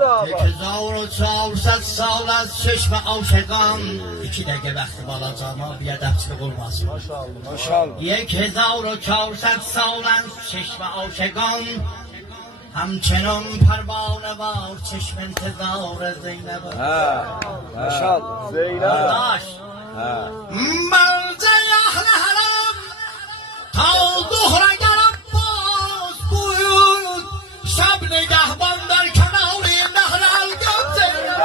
1400 سال از چشم عاشقان 2 دقیقه وقت بالا جانا بیادبچه قرباز 1400 سال از چشم عاشقان همچنان پروانه وار چشم انتظار زینب داشت مرزه اهل حرم تا ظهر اگر عباس بود شب نگهبان در کنار نهر الگم زینب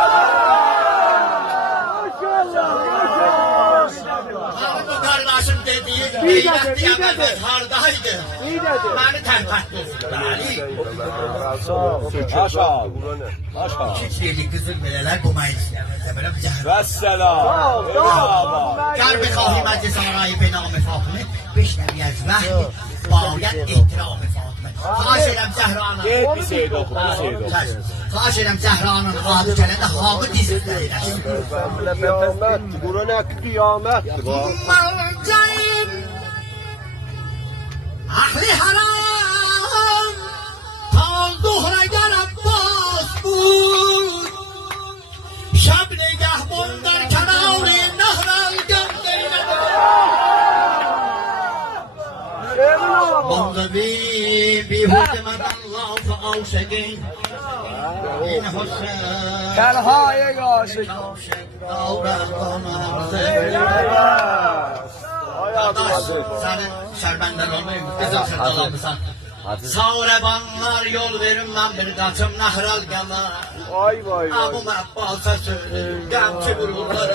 همون kardeşim dediği kıymet diyemez hardaydı beni terk etti Çiçeğli kızım bereler bu mayıslarımızda böyle bir cahil Vesselam. Ger بخواهی مجلس آرای به نام فاطمه بشنوی از وحی باید احترام فاطمه خواهش edem Zehra'nın Bir şey oku, bir şey oku. خواهش edem Zehra'nın adı gelende hamı dizildir eylesin Kıyamettir. Kur'an kıyamettir. Merceğim ahli haram ta zuhre ger Abbas بود شب نگهبان در کنار نهر الگم زینب منذبی بیهوده من الله فعاشقین این حسین Tenhay aşık. Senin şerbenden olmayı güzel sevdalanmışsan. Sağrebanlar yol verin ben bir kaçım nehral gama. Vay vay vay. Abu Abbas'a söyleyin, genç vururlar.